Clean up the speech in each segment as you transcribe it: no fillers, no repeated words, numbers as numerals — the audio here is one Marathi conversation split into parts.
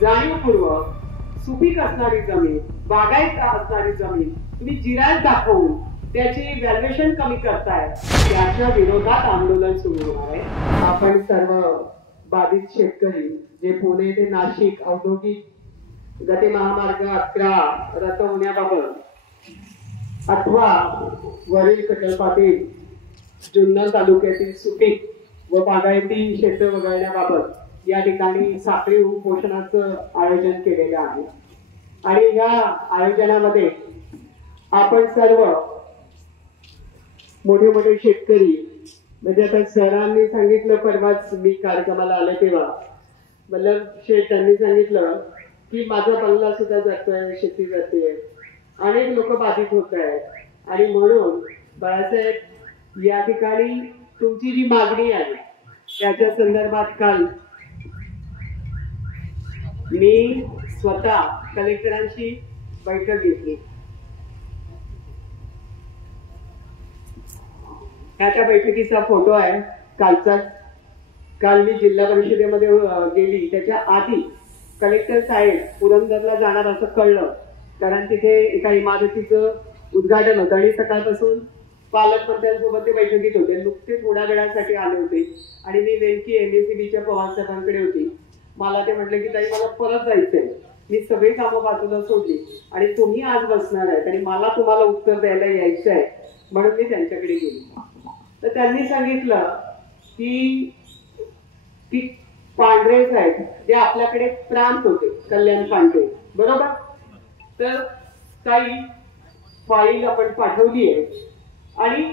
जाणीवपूर्वक सुपीक असणारी जमीन, बागायत असणारी जमीन तुम्ही जिरायत दाखवून त्याची व्हॅल्युएशन कमी करताय, त्याच्या विरोधात आंदोलन सुरू होणार आहे। आपण सर्व बाधित शेतकरी जे पुणे ते नाशिक औद्योगिक गती महामार्ग 11 रद्द होण्याबाबत अथवा वरील प्रकल्पातील जुन्नर तालुक्यातील सुपीक व बागायती क्षेत्र वगळण्याबाबत या ठिकाणी साखळी उपोषणाचं आयोजन केलेलं आहे। आणि या आयोजनामध्ये आपण सर्व मोठे मोठे शेतकरी, म्हणजे आता सरांनी सांगितलं, परवाच मी कार्यक्रमाला आले तेव्हा वल्लभ शेठ त्यांनी सांगितलं की माझा बंगला सुद्धा जातोय, शेती जाते, अनेक लोक बाधित होत आहेत। आणि म्हणून बाळासाहेब, या ठिकाणी तुमची जी मागणी आहे त्याच्या संदर्भात काल मी स्वतः कलेक्टरांशी बैठक घेतली। त्या बैठकीचा फोटो आहे कालचा। काल मी जिल्हा परिषदेमध्ये गेली, त्याच्या आधी कलेक्टर साहेब पुरंदरला जाणार असं कळलं, कारण तिथे एका इमारतीचं उद्घाटन होतं आणि सकाळपासून पालकमंत्र्यांसोबत ते बैठकीत होते। नुकते थोड्या वेळासाठी आले होते आणि मी नेमकी MACBच्या पवार साहेबांकडे होती। मला ते म्हटले की ताई मला परत जायचंय, मी सगळी कामं बाजूला सोडली आणि तुम्ही आज बसणार आहेत आणि मला तुम्हाला उत्तर द्यायला यायचं आहे, म्हणून मी त्यांच्याकडे गेली। तर त्यांनी सांगितलं की पांढरे साहेब जे आपल्याकडे प्रांत होते, कल्याण पांढरे, बरोबर, तर काही फाईल आपण पाठवली आहे आणि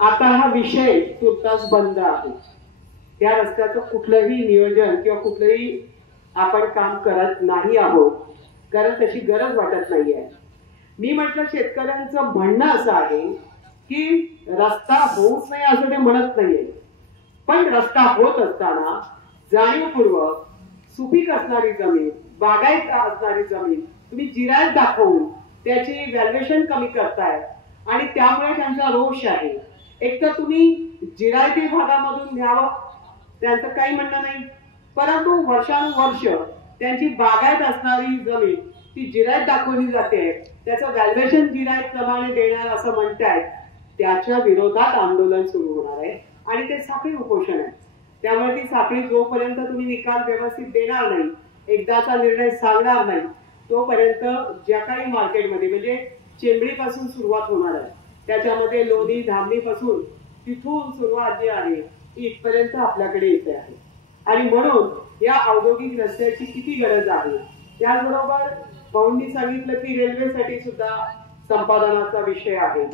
आता हा विषय तुर्तास बंद आहे। त्या रस्त्याचं कुठलंही नियोजन किंवा कुठलंही आपण काम करत नाही आहोत, कारण तशी गरज वाटत नाहीये। मी म्हटलं शेतकऱ्यांचं म्हणणं असं आहे की रस्ता होऊच नाही असं ते म्हणत नाहीये, पण रस्ता होत असताना जाणीवपूर्वक सुपीक असणारी जमीन, बागायत असणारी जमीन तुम्ही जिरायत दाखवून त्याची व्हॅल्युएशन कमी करताय आणि त्यामुळे त्यांचा रोष आहे। एक तर तुम्ही जिरायती भागामधून घ्यावं, त्यांचं काही म्हणणं नाही, परंतु वर्षानुवर्ष त्यांची बागायत असणारी जमीन ती जिरायत दाखवली जाते, त्याचं व्हॅल्युएशन जिरायत प्रमाणे देणार असं म्हणतायत, त्याच्या विरोधात आंदोलन सुरू होणार आहे आणि ते साखळी उपोषण आहे। त्यामुळे ती साखळी जोपर्यंत तुम्ही निकाल व्यवस्थित देणार नाही, एकदाचा निर्णय सांगणार नाही, तोपर्यंत ज्या काही मार्केटमध्ये म्हणजे चेंबडीपासून सुरुवात होणार आहे, त्याच्यामध्ये लोणी धामणी पासून तिथून सुरुवात जी आहे इथपर्यंत आपल्याकडे येते आहे। आणि म्हणून या औद्योगिक रस्त्याची किती गरज आहे। त्याचबरोबर भाऊंनी सांगितलं की रेल्वेसाठी सुद्धा संपादनाचा विषय आहे,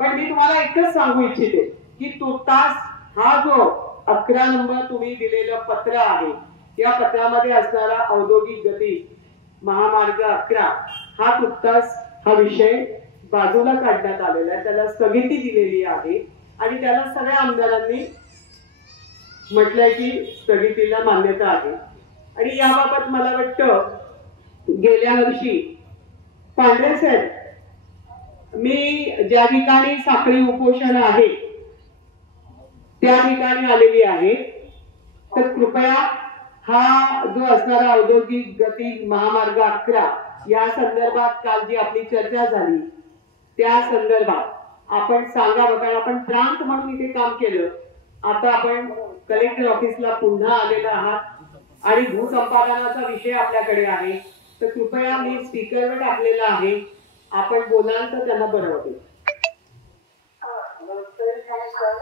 पण मी तुम्हाला एकच सांगू इच्छिते की तुर्तास हा जो 11 नंबर तुम्ही दिलेलं पत्र आहे, या पत्रामध्ये असणारा औद्योगिक गती महामार्ग 11 हा तुर्तास हा विषय बाजूला काढण्यात आलेला आहे, त्याला स्थगिती दिलेली आहे आणि त्याला सगळ्या आमदारांनी म्हटलंय की स्थगितीला मान्यता आहे। आणि याबाबत मला वाटतं गेल्या वर्षी पांढरे साहेब, मी ज्या ठिकाणी साखळी उपोषण आहे त्या ठिकाणी आलेली आहे, तर कृपया हा जो असणारा औद्योगिक गती महामार्ग 11 या संदर्भात काल जी आपली चर्चा झाली त्या संदर्भात आपण सांगावं, कारण आपण प्रांत म्हणून इथे काम केलं, आता आपण कलेक्टर ऑफिसला पुन्हा आलेला आहात आणि भूसंपादनाचा विषय आपल्याकडे आहे, तर कृपया मी स्पीकरवर टाकलेला आहे, आपण बोलाल तर त्यांना बरं वाटेल।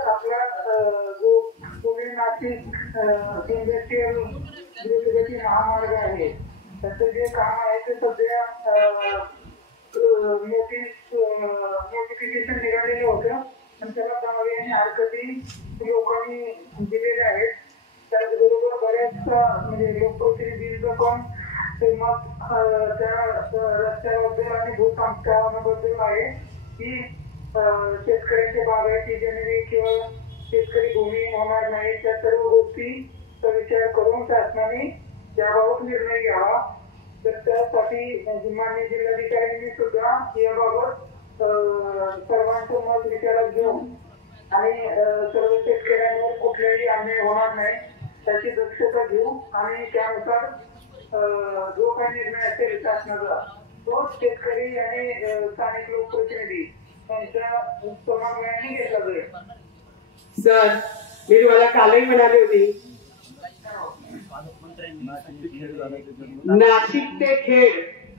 आपला जो पुणे नाशिक इंडस्ट्रियल गती महामार्ग आहे त्याचं जे काम आहे ते सध्या नोटिफिकेशन निघालेलं होतं आणि त्याला दावे आणि हरकती लोकांनी दिलेल्या आहेत। त्याचबरोबर बऱ्याच म्हणजे लोकप्रतिनिधींचं पण मत त्या रस्त्याबद्दल आणि भूसंपादनाबद्दल आहे की शेतकऱ्यांच्या बागायती जमिनी किंवा शेतकरी भूमी होणार नाही, त्या सर्व गोष्टीचा विचार करून शासनाने त्याबाबत निर्णय घ्यावा। तर त्यासाठी माननीय जिल्हाधिकाऱ्यांनी सुद्धा याबाबत सर्वांचं मत विचारात घेऊन आणि सर्व शेतकऱ्यांवर कुठलाही अन्याय होणार नाही त्याची दक्षता घेऊ आणि त्यानुसार जो काही निर्णय असेल शासनाचा तो शेतकरी आणि स्थानिक लोकप्रतिनिधी यांच्या समन्वयाने घेतला जाईल. सर, मी तुम्हाला कालही म्हणाली होती, नाशिक ते खेड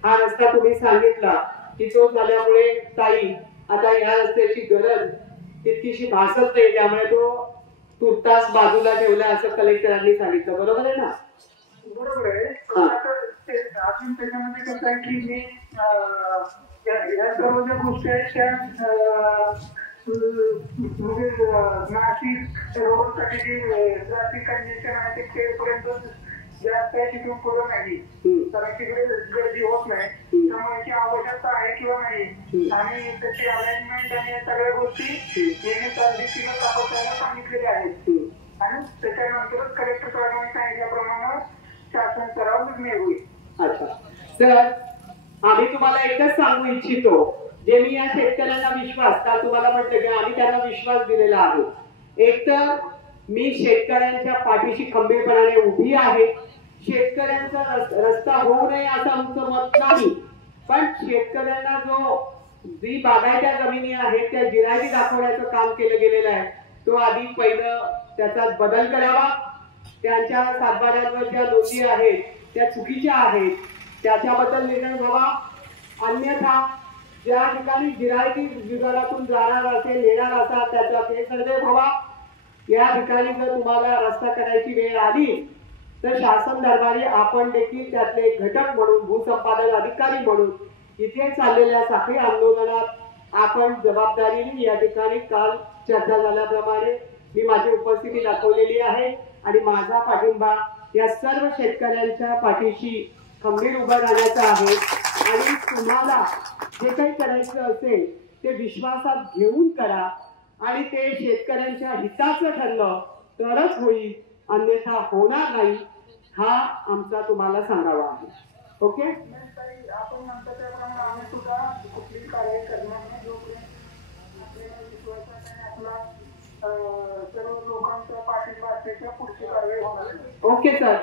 हा रस्ता तुम्ही सांगितला की तो झाल्यामुळे ताई आता या रस्त्याची गरज तितकीशी भासत नाही, त्यामुळे तो तुर्तास बाजूला ठेवला असं कलेक्टरांनी सांगितलं. बरोबर आहे ना? बरोबर आहे. अजून त्याच्यामध्ये कसं आहे की मी या सर्व ज्या गोष्टी आहेत त्या म्हणजे नाशिक रोडसाठी जी ट्रॅफिक कंजेशन आहे ते खेडपर्यंत जास्त आहे, तिथून पुढं नाही, कारण तिकडे गर्दी होत नाही, त्यामुळे याची आवश्यकता आहे किंवा नाही आणि त्याची अलाइनमेंट आणि या सगळ्या गोष्टी येणे तारखेला तपासायला सांगितलेल्या आहेत आणि त्याच्यानंतरच कलेक्टर साहेबांनी सांगितल्याप्रमाणे शासन स्तरावर निर्णय होईल. अच्छा सर, आम्ही तुम्हाला एकच सांगू इच्छितो, जे मी या शेतकऱ्यांना विश्वास, काल तुम्हाला म्हटलं की आम्ही त्यांना विश्वास दिलेला आहे. एक तर मी शेतकऱ्यांच्या पाठीशी खंबीरपणाने उभी आहे. शेतकऱ्यांचा रस्ता होऊ नये असं आमचं मत नाही, पण शेतकऱ्यांना जी बागायत्या जमिनी आहेत त्या जिरायती दाखवण्याचं काम केलं गेलेलं आहे, तो आधी पहिलं त्याचा बदल करावा. त्यांच्या सातबाऱ्यांवर ज्या नोंदी आहेत त्या चुकीच्या आहेत, त्याच्याबद्दल निर्णय व्हावा. अन्यथा ज्या ठिकाणी जिरायती विभागातून जाणार असेल, येणार असा त्याचा ते सर्वे व्हावा. या ठिकाणी जर तुम्हाला रस्ता करायची वेळ आली तर शासन दरबारी आपण देखील त्यातले घटक म्हणून, भूसंपादन अधिकारी म्हणून इथे चाललेल्या साखळी आंदोलनात आपण जबाबदारीने या ठिकाणी काल चर्चा झाल्याप्रमाणे मी माझी उपस्थिती दाखवलेली आहे आणि माझा पाठिंबा या सर्व शेतकऱ्यांच्या पाठीशी खंबीर उभं राहण्याचा आहे. आणि तुम्हाला जे काही करायचं असेल ते विश्वासात घेऊन करा आणि ते शेतकऱ्यांच्या हिताचं ठरलं तरच होईल, अन्यथा होणार नाही, हा आमचा तुम्हाला सांगावा आहे. ओके, आपण म्हणतो त्याप्रमाणे आम्ही सुद्धा कुठलीच कारवाई करणार नाही जोपर्यंत आपल्याला विश्वासात आणि आपला सर्व लोकांचा पाठिंबा असल्याच्या पुढची कारवाई होणार नाही. Okay sir.